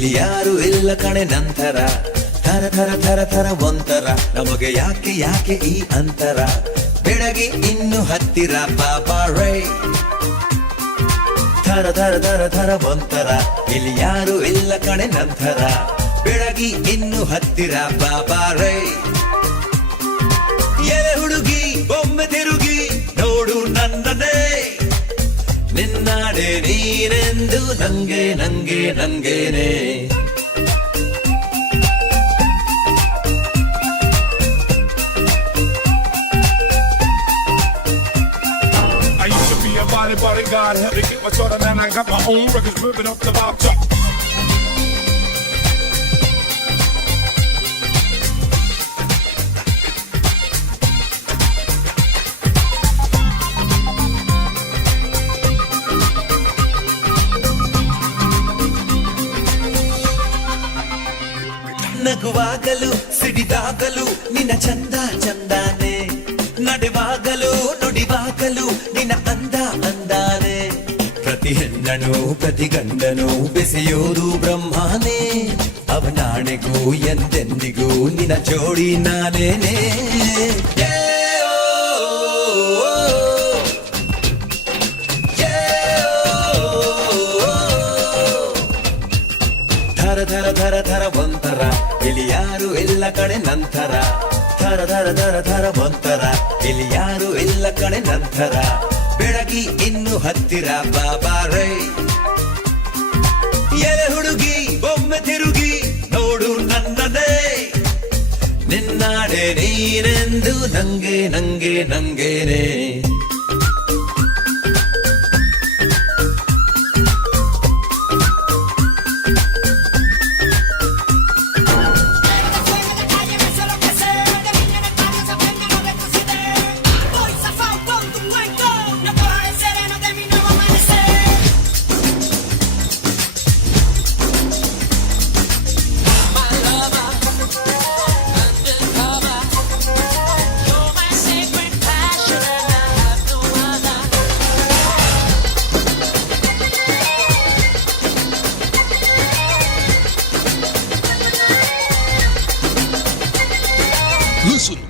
ಇಲ್ಲಿ ಯಾರು ಇಲ್ಲ ಕಣೆ ನಂತರ. ಥರ ಥರ ಥರ ಥರ ಒಂಥರ ನಮಗೆ ಯಾಕೆ ಯಾಕೆ ಈ ಅಂತರ. ಬೆಳಗ್ಗೆ ಇನ್ನು ಹತ್ತಿರ ಬಾಬಾ ರೈ. ಥರ ಥರ ಥರ ಥರ ಒಂಥರ ಇಲ್ಲಿ ಯಾರು ಇಲ್ಲ ಕಣೆ ನಂತರ. ಬೆಳಗ್ಗೆ ಇನ್ನು ಹತ್ತಿರ ಬಾಬಾ ರೈ. ಎಲೆ ಹುಡುಗಿ ಒಮ್ಮೆ ತಿರುಗಿ ನೋಡು ನನ್ನದೇ. ನಿನ್ನಾಡೆ ನೀನೆಂದು ನಂಗೆ ನಂಗೆ ನಂಗೇನೆ. Body, God help me get my daughter, man. I got my own records moving up the vibe chart. ನಗುವಾಗಲು ಸಿಡಿದಾಗಲು ನಿನ್ನ ಚಂದ ಚಂದಾನೆ. ನಡೆವಾಗಲು ನುಡಿವಾಗಲು ನಿನ್ನ ಅಂದ ಅಂದಾನೆ. ಪ್ರತಿ ಹೆಣ್ಣನು ಪ್ರತಿ ಗಂಡನು ಬೆಸೆಯೋದು ಬ್ರಹ್ಮನೇ. ಅವನಾಣೆಗೂ ಎಂದೆಂದಿಗೂ ನಿನ್ನ ಜೋಡಿ ನಾನೇನೆ. ಥರ ಥರ ಥರ ಥರ ಒಂಥರ ಇಲ್ಲಿ ಯಾರು ಇಲ್ಲ ಕಣೆ ನಂತರ. ಥರ ಥರ ಥರ ಥರ ಒಂಥರ ಇಲ್ಲಿ ಯಾರು ಇಲ್ಲ ಕಣೆ ನಂತರ. ಬೆಳಗಿ ಇನ್ನು ಹತ್ತಿರ ಬಾಬಾ ರೈ. ಎಲೆ ಹುಡುಗಿ ಒಮ್ಮೆ ತಿರುಗಿ ನೋಡು ನನ್ನದೇ. ನಿನ್ನಾಡೆ ನೀನೆಂದು ನಂಗೆ ನಂಗೆ ನಂಗೇನೆ.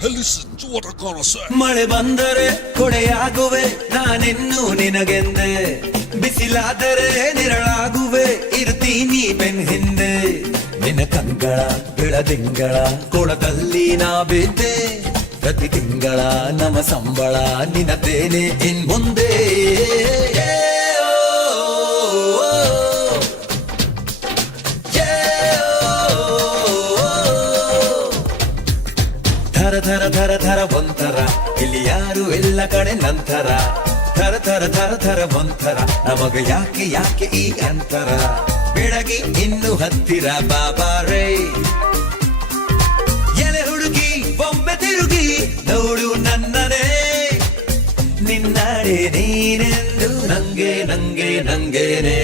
Listen to what I'm gonna say. ಮಳೆ ಬಂದರೆ ಕೊಡೆಯಾಗುವೆ ನಾನಿನ್ನು ನಿನಗೆಂದೆ. ಬಿಸಿಲಾದರೆ ನಿರಳಾಗುವೆ ಇರ್ತೀನಿ ಬೆನ್ ಹಿಂದೆ. ನಿನ್ನ ಕಂಗಳ ಬೆಳದಿಂಗಳ ಕೊಳದಲ್ಲಿ ನಾ ಬಿದ್ದೆ. ಪ್ರತಿ ತಿಂಗಳ ನಮ ಸಂಬಳ ನಿನ್ನದೇನೆ ಇನ್ ಮುಂದೆ. ಥರ ಥರ ಥರ ಥರ ಒಂಥರ ಇಲ್ಲಿ ಯಾರು ಇಲ್ಲ ಕಣೆ ನಂತರ. ಥರ ಥರ ಥರ ಥರ ಒಂಥರ ನಮಗೆ ಯಾಕೆ ಯಾಕೆ ಈ ಅಂತರ. ಬೆಳಗ್ಗೆ ಇನ್ನು ಹತ್ತಿರ ಬಾಬಾ ರೈ. ಎಲೆ ಹುಡುಗಿ ಒಮ್ಮೆ ತಿರುಗಿ ನೋಡು ನನ್ನನೇ. ನಿನ್ನಾಡೆ ನೀನೆಂದು ನಂಗೆ ನಂಗೆ ನಂಗೇನೆ.